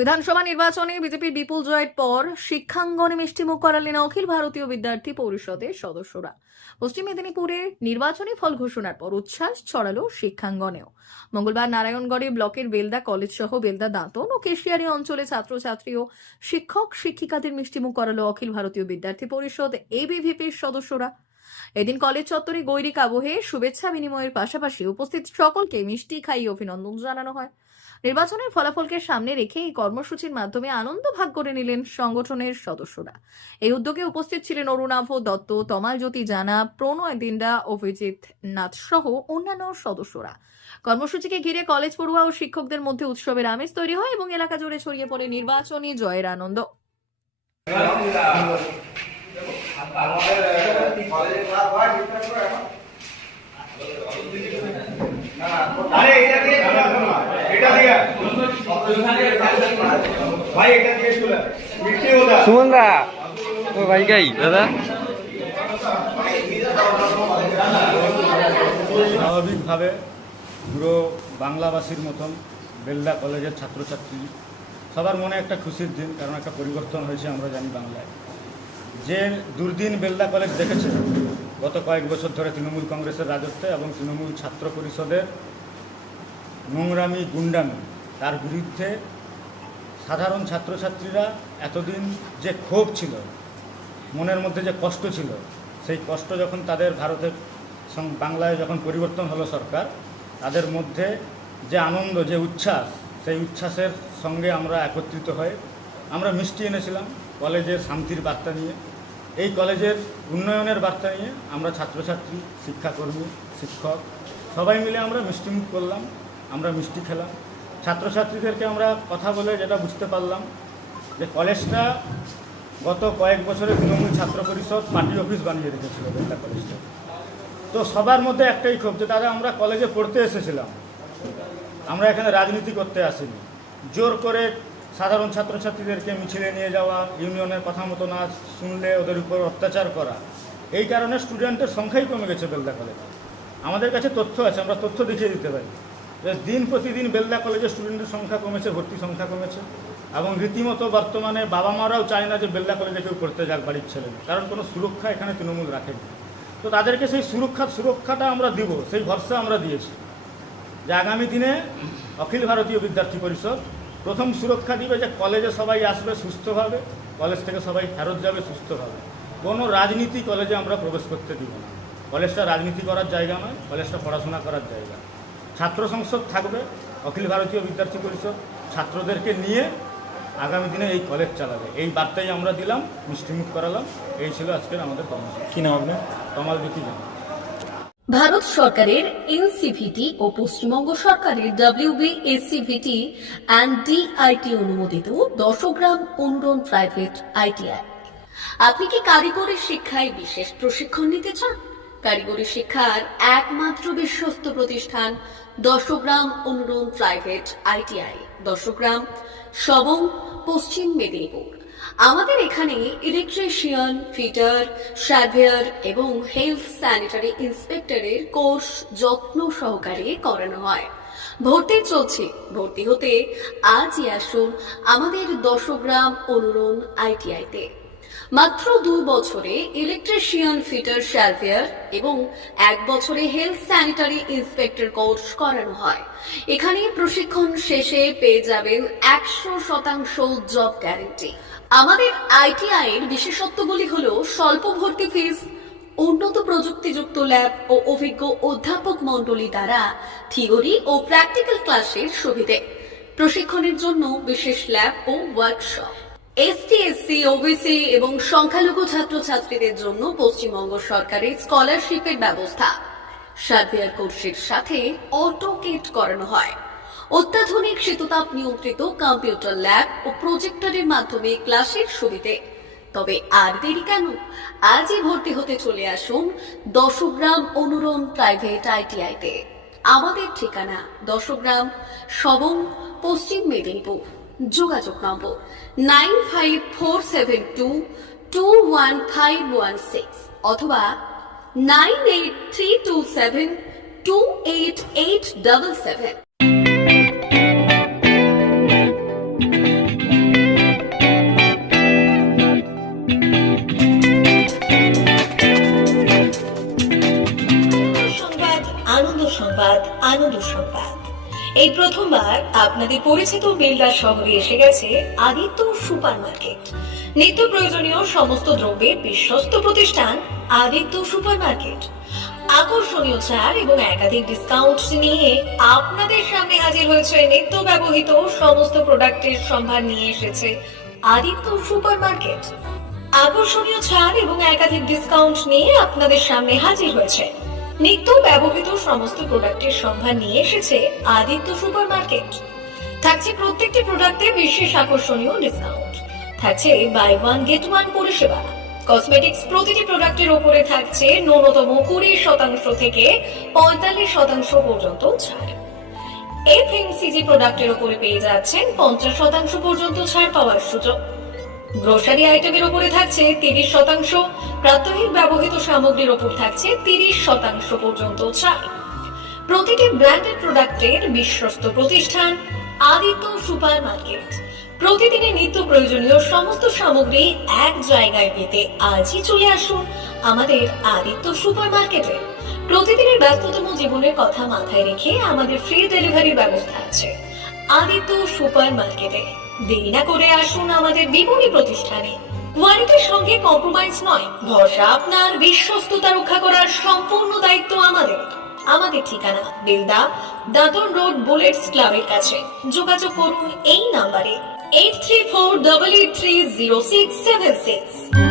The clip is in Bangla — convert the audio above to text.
বিধানসভা নির্বাচনে বিজেপির বিপুল জয়ের পর শিক্ষাঙ্গনে মিষ্টিমুখ করালেন অখিল ভারতীয় বিদ্যার্থী পরিষদের সদস্যরা। পশ্চিম মেদিনীপুরে নির্বাচনী ফল ঘোষণার পর উচ্ছ্বাস ছড়ালো শিক্ষাঙ্গনেও। মঙ্গলবার নারায়ণগড়ে ব্লকের বেলদা কলেজ সহ বেলদা দাঁতন ও কেশিয়ারি অঞ্চলে ছাত্রছাত্রী ও শিক্ষক শিক্ষিকাদের মিষ্টিমুখ করালো অখিল ভারতীয় বিদ্যার্থী পরিষদ এবিভিপির সদস্যরা। এদিন কলেজ চত্বরে গৈরিক আবহে শুভেচ্ছা বিনিময়ের পাশাপাশি উপস্থিত সকলকে মিষ্টি খাইয়ে অভিনন্দন জানানো হয়। নির্বাচনের ফলাফলকে সামনে রেখে এই কর্মসূচির মাধ্যমে আনন্দ ভাগ করে নিলেন সংগঠনের সদস্যরা। এই উদ্যোগে উপস্থিত ছিলেন অরুণাভ দত্ত, তমাল জ্যোতি জানা, প্রণয় দিন্ডা, অভিজিৎ নাথ সহ অন্যান্য সদস্যরা। কর্মসূচিকে ঘিরে কলেজ পড়ুয়া ও শিক্ষকদের মধ্যে উৎসবের আমেজ তৈরি হয় এবং এলাকা জুড়ে ছড়িয়ে পড়ে নির্বাচনী জয়ের আনন্দ। সুমন দা ও ভাই গাই দাদা স্বাভাবিকভাবে পুরো বাংলাভাষীর মতন বেলদা কলেজের ছাত্রছাত্রী সবার মনে একটা খুশির দিন, কারণ একটা পরিবর্তন হয়েছে আমরা জানি বাংলায়। যে দুর্দিন বেলদা কলেজ দেখেছে গত কয়েক বছর ধরে তৃণমূল কংগ্রেসের রাজত্বে এবং তৃণমূল ছাত্র পরিষদের নোংরামি গুন্ডামি, তার বিরুদ্ধে সাধারণ ছাত্রছাত্রীরা এতদিন যে ক্ষোভ ছিল, মনের মধ্যে যে কষ্ট ছিল, সেই কষ্ট যখন তাদের ভারতের বাংলায় যখন পরিবর্তন হলো সরকার, তাদের মধ্যে যে আনন্দ, যে উচ্ছ্বাস, সেই উচ্ছ্বাসের সঙ্গে আমরা একত্রিত হয়ে আমরা মিষ্টি এনেছিলাম কলেজের শান্তির বার্তা নিয়ে, এই কলেজের উন্নয়নের বার্তা নিয়ে। আমরা ছাত্রছাত্রী, শিক্ষাকর্মী, শিক্ষক সবাই মিলে আমরা মিষ্টিমুখ করলাম, আমরা মিষ্টি খেলাম। ছাত্রছাত্রীদেরকে আমরা কথা বলে যেটা বুঝতে পারলাম যে কলেজটা গত কয়েক বছরে তৃণমূল ছাত্র পরিষদ পার্টি অফিস বানিয়ে রেখেছিল বেলদা কলেজটা। তো সবার মধ্যে একটাই ক্ষোভ যে দাদা আমরা কলেজে পড়তে এসেছিলাম, আমরা এখানে রাজনীতি করতে আসিনি। জোর করে সাধারণ ছাত্রছাত্রীদেরকে মিছিলে নিয়ে যাওয়া, ইউনিয়নের কথা মতো না শুনলে ওদের উপর অত্যাচার করা, এই কারণে স্টুডেন্টের সংখ্যাই কমে গেছে বেলদা কলেজে। আমাদের কাছে তথ্য আছে, আমরা তথ্য দেখিয়ে দিতে পারি যে দিন প্রতিদিন বেলদা কলেজের স্টুডেন্টের সংখ্যা কমেছে, ভর্তি সংখ্যা কমেছে, এবং রীতিমতো বর্তমানে বাবা মারাও চায় না যে বেলদা কলেজে কেউ পড়তে যাক বাড়ির ছেলে, কারণ কোনো সুরক্ষা এখানে তৃণমূল রাখেনি। তো তাদেরকে সেই সুরক্ষাটা আমরা দিব, সেই ভরসা আমরা দিয়েছি যে আগামী দিনে অখিল ভারতীয় বিদ্যার্থী পরিষদ প্রথম সুরক্ষা দিবে যে কলেজে সবাই আসবে সুস্থভাবে, কলেজ থেকে সবাই ফেরত যাবে সুস্থভাবে। কোনো রাজনীতি কলেজে আমরা প্রবেশ করতে দিব না। কলেজটা রাজনীতি করার জায়গা নয়, কলেজটা পড়াশোনা করার জায়গা। ছাত্র সংসদ থাকবে, অখিল ভারতীয় বিদ্যার্থী পরিষদ ছাত্রদেরকে নিয়ে আগামী দিনে এই কলেজ চালাবে, এই বার্তাই আমরা দিলাম, মিষ্টিমুখ করালাম। এই ছিল আজকের আমাদের কর্মসূচি। কি নাম আপনার? তমাল জ্যোতি জানা। ভারত সরকারের এনসিভিটি ও পশ্চিমবঙ্গ সরকারের WBSCVT অ্যান্ড DIT অনুমোদিত 10 গ্রাম অনুরণ প্রাইভেট ITI। আপনি কি কারিগরি শিক্ষায় বিশেষ প্রশিক্ষণ নিতে চান? কারিগরি শিক্ষার একমাত্র বিশ্বস্ত প্রতিষ্ঠান 10 গ্রাম অনুরণ প্রাইভেট ITI, 10 গ্রাম, সবং, পশ্চিম মেদিনীপুর। আমাদের এখানে ইলেকট্রিশিয়ান, ফিটার, সার্ভেয়ার এবং হেলথ স্যানিটারি ইন্সপেক্টরের কোর্স যত্ন সহকারে করানো হয়। ভর্তি চলছে। ভর্তি হতে আজই আসুন আমাদের 10 গ্রাম অনুরণ ITI-তে। মাত্র 2 বছরে ইলেকট্রিশিয়ান, ফিটার, সার্ভেয়ার এবং 1 বছরে হেলথ স্যানিটারি ইন্সপেক্টর কোর্স করানো হয়। এখানে প্রশিক্ষণ শেষে পেয়ে যাবেন 100% জব গ্যারান্টি। আমাদের ITI এর বিশেষত্বগুলি হলো স্বল্প ভর্তি ফিস, উন্নত প্রযুক্তিযুক্ত ল্যাব ও অভিজ্ঞ অধ্যাপক মণ্ডলী দ্বারা থিওরি ও প্র্যাকটিক্যাল ক্লাসের সুবিধে, প্রশিক্ষণের জন্য বিশেষ ল্যাব ও ওয়ার্কশপ, ST, SC, OBC এবং সংখ্যালঘু ছাত্রছাত্রীদের জন্য পশ্চিমবঙ্গ সরকারের স্কলারশিপের ব্যবস্থা। সার্ভেয়ার কোর্সের সাথে অটোকেট করানো হয়। অত্যাধুনিক শীততাপ নিয়ন্ত্রিত কম্পিউটার ল্যাব ও প্রজেক্টরের মাধ্যমে ক্লাসের সুবিধে। তবে আর দেরি কেন? আজই ভর্তি হতে চলে আসুন 10 গ্রাম অনুরণ প্রাইভেট ITI-তে। আমাদের ঠিকানা 10 গ্রাম, সবং, পশ্চিম মেদিনীপুর। যোগাযোগ নম্বর 9547221516 অথবা 9832728877। এই প্রথমবার আপনাদের পরিচিত বেলদা শহরে এসে গেছে আদিত্য সুপার মার্কেট। নিত্য প্রয়োজনীয় সমস্ত দ্রব্যের বিশ্বস্ত প্রতিষ্ঠান আদিত্য সুপার মার্কেট। আকর্ষণীয় ছাড় এবং একাধিক ডিসকাউন্ট নিয়ে আপনাদের সামনে হাজির হয়েছে। নিত্য ব্যবহৃত সমস্ত প্রোডাক্টের সম্ভার নিয়ে এসেছে আদিত্য সুপার মার্কেট। আকর্ষণীয় ছাড় এবং একাধিক ডিসকাউন্ট নিয়ে আপনাদের সামনে হাজির হয়েছে। নিত্য ব্যবহৃত সমস্ত প্রোডাক্টের সম্ভার নিয়ে এসেছে আদিত্য সুপার মার্কেট। থাকছে প্রত্যেকটি প্রোডাক্টে বিশেষ আকর্ষণীয় ডিসকাউন্ট। থাকছে বাই ওয়ান গেট ওয়ান পরিষেবা। কসমেটিক্স প্রতিটি প্রোডাক্টের উপরে থাকছে ন্যূনতম 20% থেকে 45% পর্যন্ত ছাড়। এফএমসিজি প্রোডাক্টের উপরে পেয়ে যাচ্ছেন 50% পর্যন্ত ছাড় পাওয়ার সুযোগ। গ্রোসারি আইটেমের উপরে থাকছে 30%, প্রাত্যহিক ব্যবহৃত সামগ্রীর উপর থাকছে 30% পর্যন্ত ছাড়। প্রতিটি ব্র্যান্ডেড প্রোডাক্টের বিশ্বস্ত প্রতিষ্ঠান আদিত্য সুপার মার্কেট। প্রতিদিনের নিত্য প্রয়োজনীয় সমস্ত সামগ্রী এক জায়গায় পেতে আজই চলে আসুন আমাদের আদিত্য সুপার মার্কেটে। প্রতিদিনের ব্যস্ততম জীবনের কথা মাথায় রেখে আমাদের ফ্রি ডেলিভারির ব্যবস্থা আছে আদিত্য সুপার মার্কেটে। দেরি না করে আসুন আমাদের বিপণী প্রতিষ্ঠানে। কোয়ালিটির সঙ্গে কম্প্রোমাইজ নয়, ভরসা আপনার, বিশ্বস্ততা রক্ষা করার সম্পূর্ণ দায়িত্ব আমাদের। আমাদের ঠিকানা বেলদা, দাঁতন রোড, বুলেটস ক্লাবের কাছে। যোগাযোগ করুন এই নাম্বারে 8348830676।